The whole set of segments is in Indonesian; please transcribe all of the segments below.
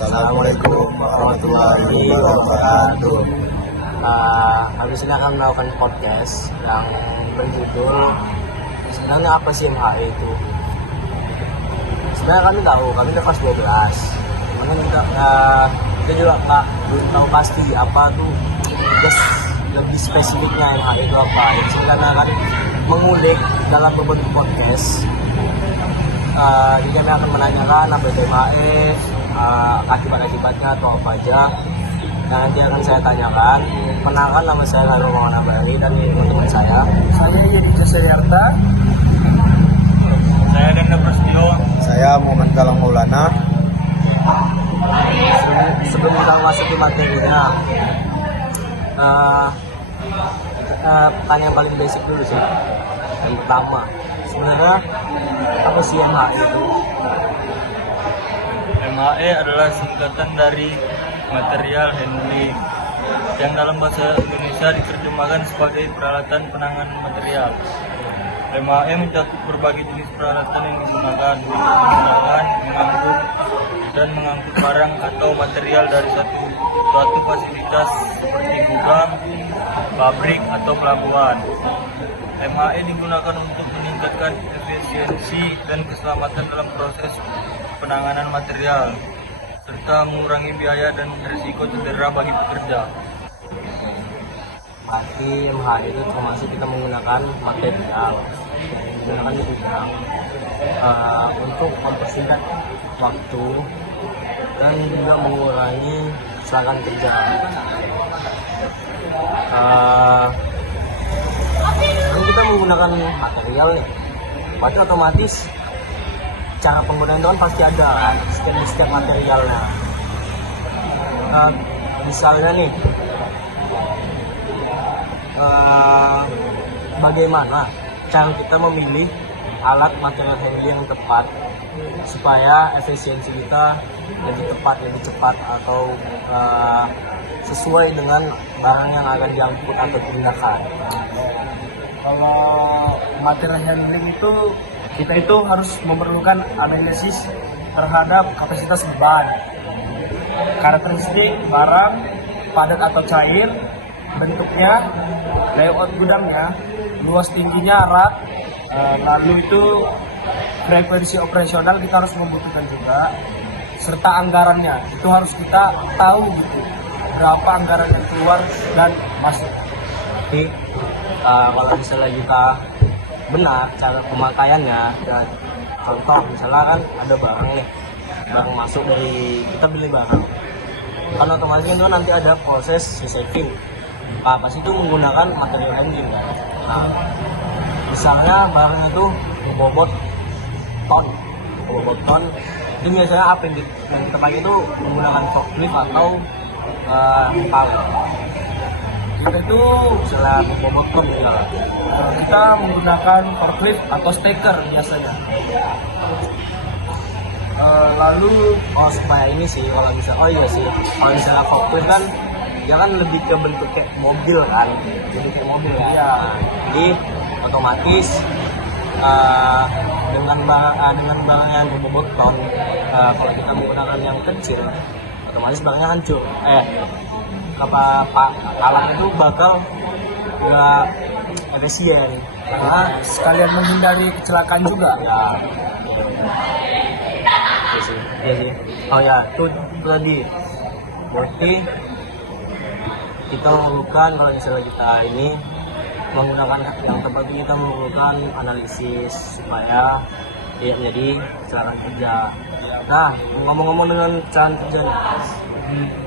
Assalamualaikum warahmatullahi wabarakatuh. Kami sedang akan melakukan podcast yang berjudul sebenarnya apa sih MHE itu. Sebenarnya kami tahu, kami udah kelas 12. Namun kita juga belum tahu pasti apa tuh just lebih spesifiknya MHE itu apa. Jadi kami akan mengulik dalam beberapa podcast. Jadi kami akan menanyakan apa itu MHE, akibat-akibatnya atau apa aja. Nah, nanti akan saya tanyakan. Perkenalkan, nama saya Lalu Mawana Bari dan ini teman saya. Saya Yedi Jasayarta. Saya Denda Prasetyo. Saya Muhammad Galang Maulana. Sebelum kita masuk ke materinya, tanya yang paling basic dulu sih. Yang pertama, sebenarnya apa sih MHE itu? MHE adalah singkatan dari material handling yang dalam bahasa Indonesia diterjemahkan sebagai peralatan penanganan material. MHE mencakup berbagai jenis peralatan yang digunakan untuk menangan, mengangkut, dan mengangkut barang atau material dari suatu fasilitas seperti gudang, pabrik, atau pelabuhan. MHE digunakan untuk meningkatkan efisiensi dan keselamatan dalam proses penanganan material, serta mengurangi biaya dan risiko cedera bagi pekerja. Berarti MHE itu termasuk kita menggunakan material yang digunakan di gudang untuk mempersingkat waktu dan juga mengurangi kecelakaan kerja. Kalau kita menggunakan material nih, berarti otomatis cara penggunaan itu kan pasti ada kan, setiap materialnya. Misalnya nih, bagaimana cara kita memilih alat material handling yang tepat supaya efisiensi kita lebih tepat, lebih cepat, atau sesuai dengan barang yang akan diangkut atau digunakan. Kalau material handling itu kita itu harus memerlukan analisis terhadap kapasitas beban, karakteristik barang, padat atau cair, bentuknya, layout gudangnya, luas tingginya, rak, lalu itu frekuensi operasional kita harus membutuhkan juga, serta anggarannya itu harus kita tahu gitu, berapa anggaran yang keluar dan masuk. Jadi kalau misalnya kita benar cara pemakaiannya, dan contoh misalnya kan ada barang nih, barang masuk dari kita beli barang, kan otomatis itu nanti ada proses receiving. Pas itu menggunakan material handling kan. Misalnya barang itu bobot ton, itu biasanya apa yang kita pakai itu menggunakan forklift atau palet. Kita itu Misalnya bobot ton misalnya. kita menggunakan forklift atau stacker biasanya. Lalu Supaya ini sih kalau misalnya forklift kan dia kan lebih ke bentuk kayak mobil kan, Iya. Nah, jadi otomatis dengan barang yang berbobot ton, kalau kita menggunakan yang kecil, otomatis barangnya hancur. Alat itu bakal nggak efisien karena sekalian menghindari kecelakaan juga. Iya sih. Oh ya, itu tadi. Berarti kita memerlukan, kalau misalnya kita ini menggunakan yang tepat, kita memerlukan analisis supaya tidak menjadi kecelakaan kerja. Nah, ngomong-ngomong dengan kecelakaan kerja nih,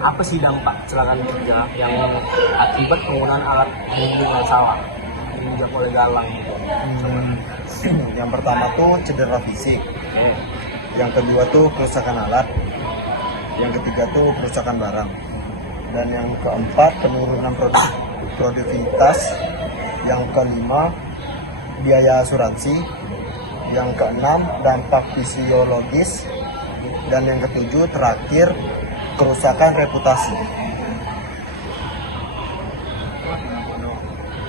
apa sih dampak kecelakaan kerja yang akibat penggunaan alat pelindung yang salah diinjak oleh Galang gitu? Yang pertama tuh cedera fisik, yang kedua tuh kerusakan alat, yang ketiga tuh kerusakan barang, dan yang keempat penurunan produktivitas, yang kelima biaya asuransi, yang keenam dampak fisiologis, dan yang ketujuh terakhir kerusakan reputasi.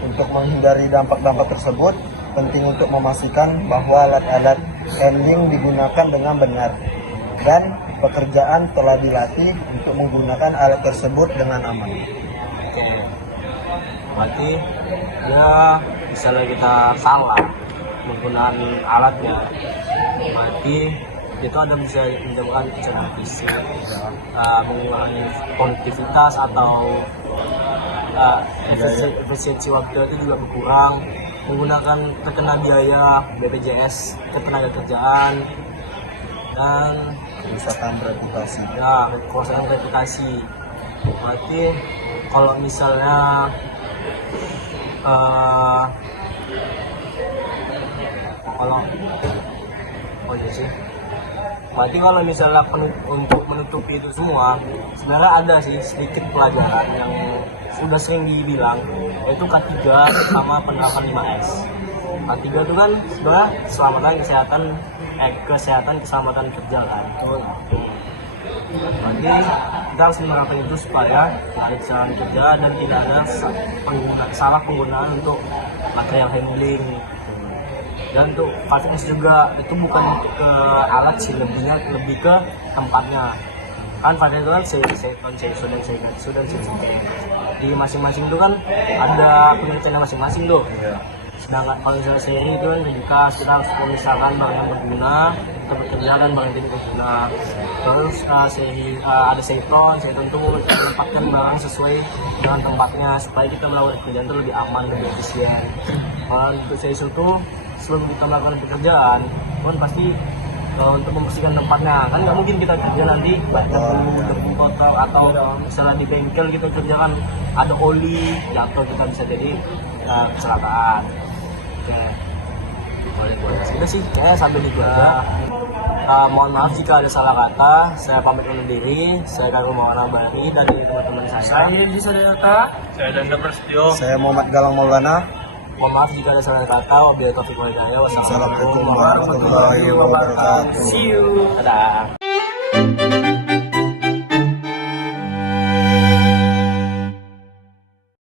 Untuk menghindari dampak-dampak tersebut, penting untuk memastikan bahwa alat-alat handling digunakan dengan benar dan pekerjaan telah dilatih untuk menggunakan alat tersebut dengan aman. Oke, berarti ya misalnya kita salah menggunakan alatnya, berarti itu ada bisa menyebabkan kecelakaan fisik, mengurangi produktivitas atau efisiensi waktu itu juga berkurang, menggunakan terkena biaya BPJS ketenagakerjaan dan Kerusakan reputasi. ya kerusakan reputasi. Berarti kalau misalnya kalau oh iya sih, berarti kalau misalnya untuk menutupi itu semua sebenarnya ada sih sedikit pelajaran yang sudah sering dibilang, yaitu K3 sama penerapan 5S. K3 itu kan sebenarnya kesehatan keselamatan kerja kan. Berarti kita harus menerapkan itu supaya keselamatan kerja dan tidak ada salah penggunaan untuk material handling. Dan untuk fitness juga itu bukan untuk ke alat sih, lebih ke tempatnya. Kan fitness itu kan seiso dan seiso. Di masing-masing itu kan ada penelitiannya masing-masing tuh. Sedangkan kalau misalnya seri itu kan ringkas, kita harus memisahkan barang yang berguna, kita bekerja dan barang yang tidak berguna. Terus ada seiton itu menempatkan barang sesuai dengan tempatnya supaya kita melakukan pekerjaan itu lebih aman, lebih efisien. Kalau untuk seiso itu sebelum kita melakukan pekerjaan, kan pasti untuk membersihkan tempatnya. Kan nggak mungkin kita kerja nanti debu kotor atau misalnya di bengkel kita kerja kan ada oli jatuh, kita bisa jadi kecelakaan. Oke, boleh sudah sih, kayak sambil itu aja. Mohon maaf jika ada salah kata. Saya pamit undur diri. Saya Kagum Maulana Bari dari teman-teman saya. Saya Disa Data. Saya Danda Prasetyo. Saya Muhammad Galang Maulana. Mohon maaf jika ada salah kata. Wabillahi taufiq wal hidayah. Assalamualaikum warahmatullahi wabarakatuh. See you. Dadah.